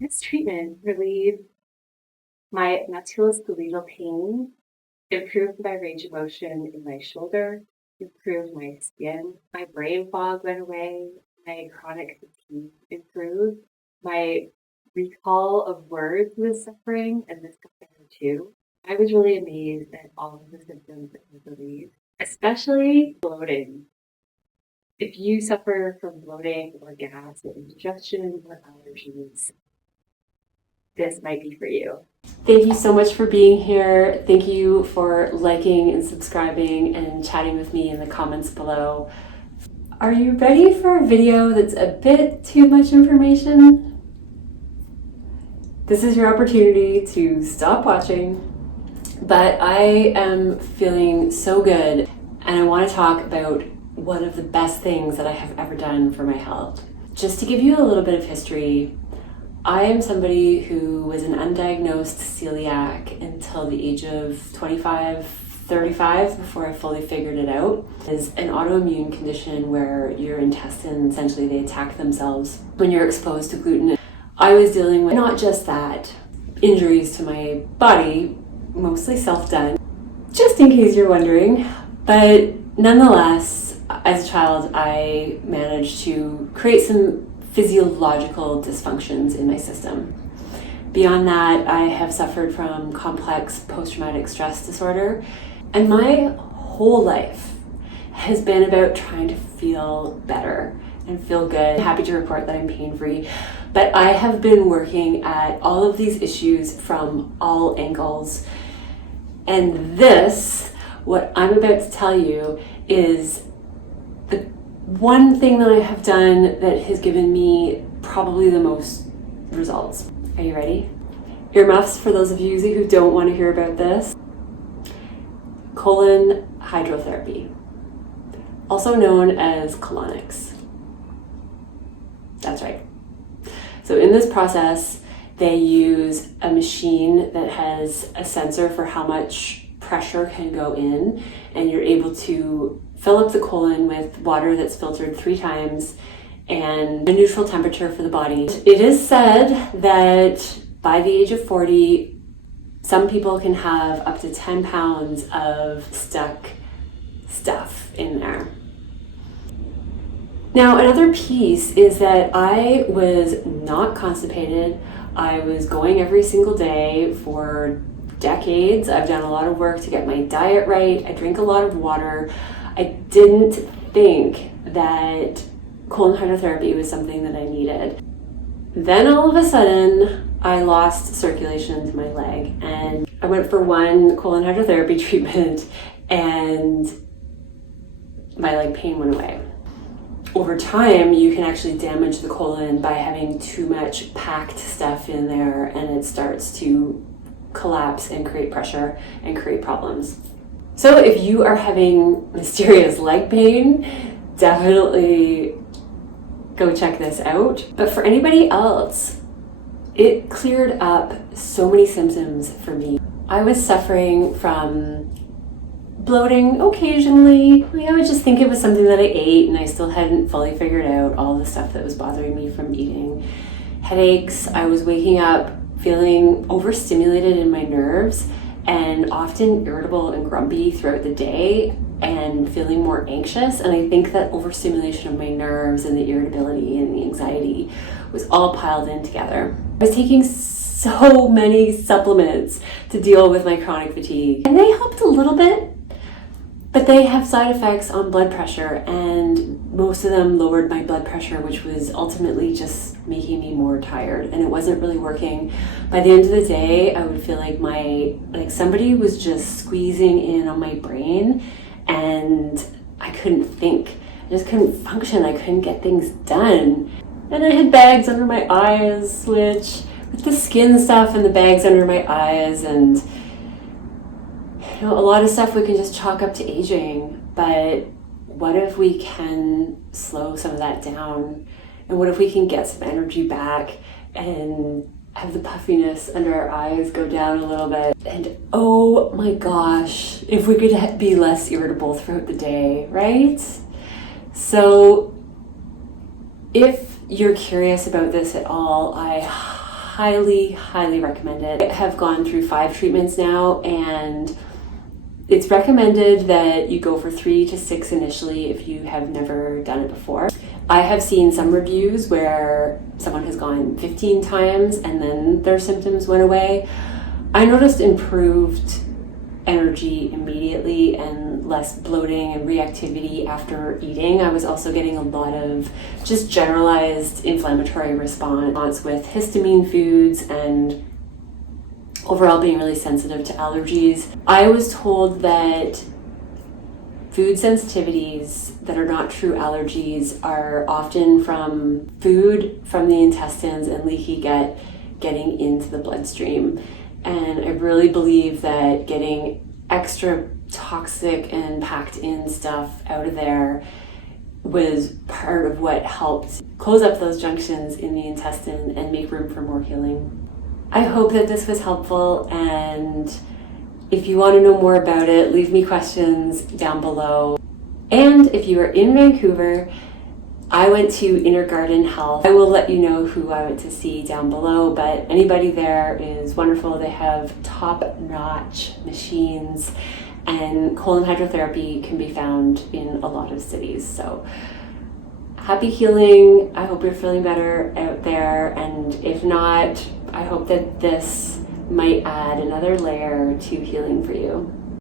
This treatment relieved my musculoskeletal pain, improved my range of motion in my shoulder, improved my skin, my brain fog went away, my chronic fatigue improved, my recall of words was suffering, and this got better too. I was really amazed at all of the symptoms that were relieved, especially bloating. If you suffer from bloating or gas or indigestion or allergies, this might be for you. Thank you so much for being here. Thank you for liking and subscribing and chatting with me in the comments below. Are you ready for a video that's a bit too much information? This is your opportunity to stop watching, but I am feeling so good and I want to talk about one of the best things that I have ever done for my health. Just to give you a little bit of history, I am somebody who was an undiagnosed celiac until the age of 25, 35 before I fully figured it out. It's an autoimmune condition where your intestines, essentially they attack themselves when you're exposed to gluten. I was dealing with not just that, injuries to my body, mostly self-done, just in case you're wondering, but nonetheless, as a child, I managed to create some physiological dysfunctions in my system. Beyond that, I have suffered from complex post-traumatic stress disorder, and my whole life has been about trying to feel better and feel good. I'm happy to report that I'm pain-free, but I have been working at all of these issues from all angles, and this, what I'm about to tell you, is the one thing that I have done that has given me probably the most results. Are you ready? Earmuffs for those of you who don't want to hear about this. Colon hydrotherapy, also known as colonics. That's right. So in this process, they use a machine that has a sensor for how much pressure can go in, and you're able to fill up the colon with water that's filtered 3 times and a neutral temperature for the body. It is said that by the age of 40, some people can have up to 10 pounds of stuck stuff in there. Now, another piece is that I was not constipated. I was going every single day for decades. I've done a lot of work to get my diet right. I drink a lot of water. I didn't think that colon hydrotherapy was something that I needed. Then all of a sudden, I lost circulation to my leg, and I went for one colon hydrotherapy treatment, and my leg pain went away. Over time, you can actually damage the colon by having too much packed stuff in there, and it starts to collapse and create pressure and create problems. So if you are having mysterious leg pain, definitely go check this out. But for anybody else, it cleared up so many symptoms for me. I was suffering from bloating occasionally. I would just think it was something that I ate, and I still hadn't fully figured out all the stuff that was bothering me from eating. Headaches, I was waking up feeling overstimulated in my nerves and often irritable and grumpy throughout the day and feeling more anxious. And I think that overstimulation of my nerves and the irritability and the anxiety was all piled in together. I was taking so many supplements to deal with my chronic fatigue, and they helped a little bit, but they have side effects on blood pressure, and most of them lowered my blood pressure, which was ultimately just making me more tired, and it wasn't really working. By the end of the day, I would feel like somebody was just squeezing in on my brain, and I couldn't think. I just couldn't function. I couldn't get things done. And I had bags under my eyes, which with the skin stuff and the bags under my eyes, and a lot of stuff we can just chalk up to aging, but what if we can slow some of that down? And what if we can get some energy back and have the puffiness under our eyes go down a little bit? And oh my gosh, if we could be less irritable throughout the day, right? So if you're curious about this at all, I highly, highly recommend it. I have gone through 5 treatments now, and it's recommended that you go for 3 to 6 initially if you have never done it before. I have seen some reviews where someone has gone 15 times and then their symptoms went away. I noticed improved energy immediately and less bloating and reactivity after eating. I was also getting a lot of just generalized inflammatory response with histamine foods and overall being really sensitive to allergies. I was told that food sensitivities that are not true allergies are often from food from the intestines and leaky gut getting into the bloodstream. And I really believe that getting extra toxic and packed in stuff out of there was part of what helped close up those junctions in the intestine and make room for more healing. I hope that this was helpful, and if you want to know more about it, leave me questions down below. And if you are in Vancouver, I went to Inner Garden Health. I will let you know who I went to see down below, but anybody there is wonderful. They have top-notch machines, and colon hydrotherapy can be found in a lot of cities. So happy healing. I hope you're feeling better out there, and if not, I hope that this might add another layer to healing for you.